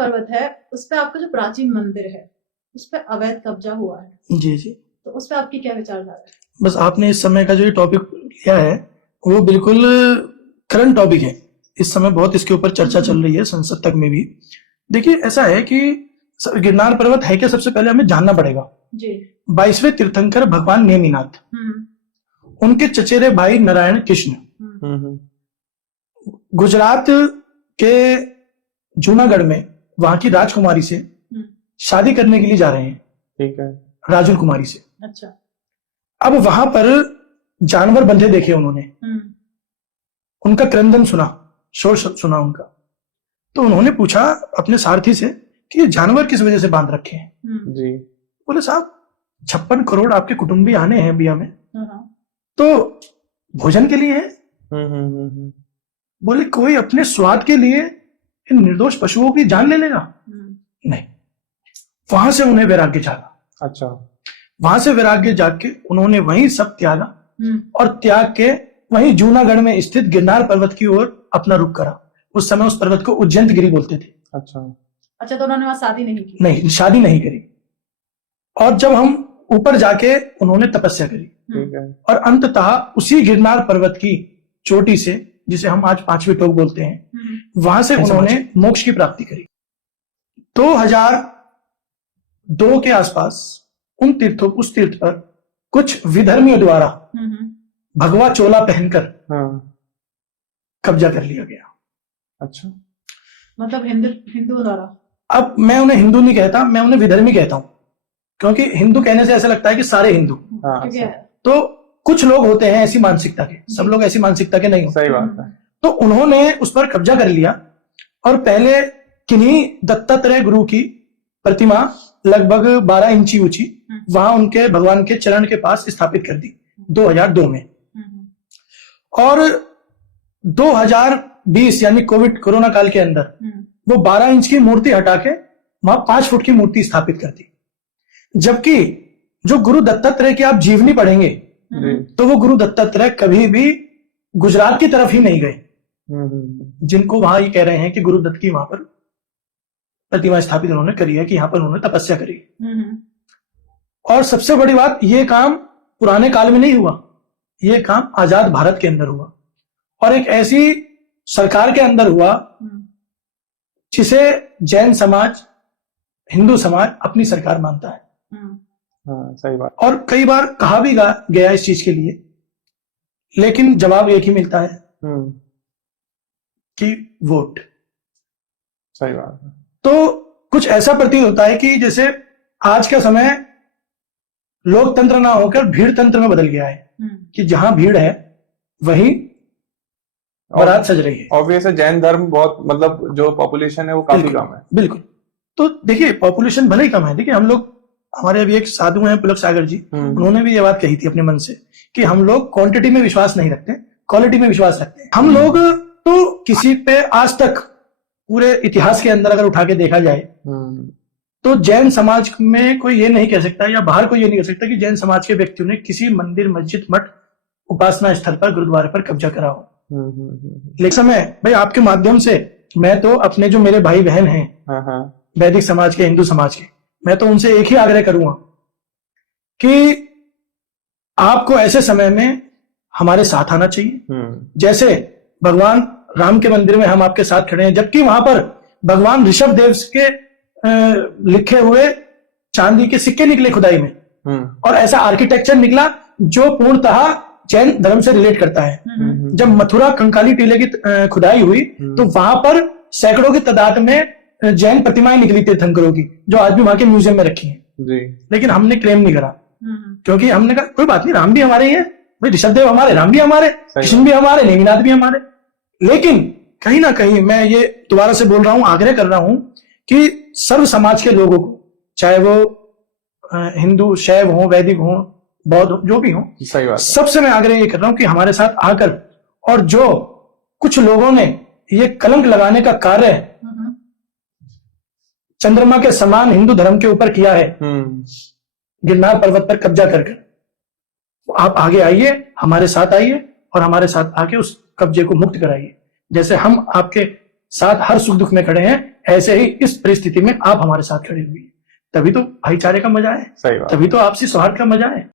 पर्वत है उस पे आपका जो प्राचीन मंदिर है उस पे अवैध कब्जा हुआ है, जी जी। तो उस पे आपकी क्या विचारधारा है? बस आपने इस समय का जो ये टॉपिक लिया है वो बिल्कुल करंट टॉपिक है। इस समय बहुत इसके ऊपर चर्चा चल रही है संसद तक में भी। देखिए ऐसा है कि गिरनार पर्वत है क्या, सबसे पहले हमें जानना पड़ेगा। जी। 22वें तीर्थंकर भगवान नेमिनाथ, उनके चचेरे भाई नारायण कृष्ण गुजरात के जूनागढ़ में वहां की राजकुमारी से शादी करने के लिए जा रहे हैं। ठीक है। राजुल कुमारी से। अच्छा। अब वहां पर जानवर बंधे देखे उन्होंने, उनका क्रंदन सुना, शोर सुना उनका, तो उन्होंने पूछा अपने सारथी से कि ये जानवर किस वजह से बांध रखे हैं। जी। बोले साहब 56 करोड़ आपके कुटुंबी आने हैं बिया में, तो भोजन के लिए है। बोले कोई अपने स्वाद के लिए इन निर्दोष पशुओं की जान ले लेगा? नहीं। वहां से उन्हें वैराग्य जागा। अच्छा। वहां से वैराग्य जाग के उन्होंने वहीं सब त्यागा और त्याग के वहीं जूनागढ़ में स्थित गिरनार पर्वत की ओर अपना रुख करा। उस समय उस पर्वत को उज्जैंतगिरी बोलते थे। अच्छा। अच्छा, तो उन्होंने वहां शादी नहीं की? नहीं, शादी नहीं करी। और जब हम ऊपर जाके उन्होंने तपस्या करी। ठीक है। और अंततः उसी गिरनार पर्वत की चोटी से, जिसे हम आज 5वीं टोक बोलते हैं, वहां से उन्होंने मोक्ष की प्राप्ति करी। 2002 के आसपास उस तीर्थ पर कुछ विधर्मियों द्वारा भगवा चोला पहनकर कब्जा कर लिया गया। अच्छा, मतलब हिंदू द्वारा? अब मैं उन्हें हिंदू नहीं कहता, मैं उन्हें विधर्मी कहता हूं, क्योंकि हिंदू कहने से ऐसा लगता है कि सारे हिंदू। तो कुछ लोग होते हैं ऐसी मानसिकता के, सब लोग ऐसी मानसिकता के नहीं होते। सही बात है। तो उन्होंने उस पर कब्जा कर लिया और पहले किन्हीं दत्तात्रेय गुरु की प्रतिमा लगभग 12 इंची ऊंची वहां उनके भगवान के चरण के पास स्थापित कर दी 2002 में। और 2020 यानी कोरोना काल के अंदर वो 12 इंच की मूर्ति हटा के वहां 5 फुट की मूर्ति स्थापित कर दी। जबकि जो गुरु दत्तात्रेय की आप जीवनी पढ़ेंगे तो वो गुरु दत्तात्रेय कभी भी गुजरात की तरफ ही नहीं गए, जिनको वहां ये कह रहे हैं कि गुरु दत्त की वहां पर प्रतिमा स्थापित उन्होंने करी है, कि यहां पर उन्होंने तपस्या करी। और सबसे बड़ी बात, ये काम पुराने काल में नहीं हुआ, ये काम आजाद भारत के अंदर हुआ और एक ऐसी सरकार के अंदर हुआ जिसे जैन समाज, हिंदू समाज अपनी सरकार मानता है। हाँ, सही बात। और कई बार कहा भी गया इस चीज के लिए, लेकिन जवाब एक ही मिलता है कि वोट। सही बात है। तो कुछ ऐसा प्रतीत होता है कि जैसे आज का समय लोकतंत्र ना होकर भीड़ तंत्र में बदल गया है, कि जहां भीड़ है वहीं बारात सज रही है। ऑब्वियस है, जैन धर्म बहुत, मतलब जो पॉपुलेशन है वो काफी कम है। बिल्कुल। तो देखिए पॉपुलेशन भले ही कम है, देखिए हम लोग, हमारे अभी एक साधु हैं पुलक सागर जी, उन्होंने भी ये बात कही थी अपने मन से कि हम लोग क्वांटिटी में विश्वास नहीं रखते, क्वालिटी में विश्वास रखते हैं। हम लोग तो किसी पे आज तक पूरे इतिहास के अंदर अगर उठा के देखा जाए तो जैन समाज में कोई ये नहीं कह सकता या बाहर कोई ये नहीं कह सकता कि जैन समाज के व्यक्तियों ने किसी मंदिर, मस्जिद, मठ, उपासना स्थल पर, गुरुद्वारे पर कब्जा करा हो। लेकिन समय भाई आपके माध्यम से मैं तो अपने जो मेरे भाई बहन हैं वैदिक समाज के, हिंदू समाज के, मैं तो उनसे एक ही आग्रह करूंगा कि आपको ऐसे समय में हमारे साथ आना चाहिए। जैसे भगवान राम के मंदिर में हम आपके साथ खड़े हैं, जबकि वहां पर भगवान ऋषभ देव के लिखे हुए चांदी के सिक्के निकले खुदाई में, और ऐसा आर्किटेक्चर निकला जो पूर्णतः जैन धर्म से रिलेट करता है। जब मथुरा कंकाली टीले की खुदाई हुई तो वहां पर सैकड़ों की तादाद में जैन प्रतिमाएं निकली तीर्थंकरों की, जो आज भी वहां के म्यूजियम में रखी हैं। लेकिन हमने क्लेम नहीं करा, क्योंकि हमने कहा कोई बात नहीं, राम भी हमारे ही हैं भाई, ऋषभ देव हमारे, राम भी हमारे, कृष्ण भी हमारे, नेमिनाथ भी हमारे। लेकिन कहीं ना कहीं मैं ये दोबारा से बोल रहा हूं, आग्रह कर रहा हूं कि सर्व समाज के लोगों को, चाहे वो हिंदू, शैव हो, वैदिक हो, बौद्ध हो, जो भी हो, सबसे मैं आग्रह ये कर रहा हूं कि हमारे साथ आकर, और जो कुछ लोगों ने ये कलंक लगाने का कार्य चंद्रमा के समान हिंदू धर्म के ऊपर किया है, गिरनार पर्वत पर कब्जा करके, आप आगे आइए, हमारे साथ आइए और हमारे साथ आके उस कब्जे को मुक्त कराइए। जैसे हम आपके साथ हर सुख दुख में खड़े हैं, ऐसे ही इस परिस्थिति में आप हमारे साथ खड़े हुए हैं। तभी तो भाईचारे का मजा है, सही बात। तभी तो आपसी सौहार्द का मजा है।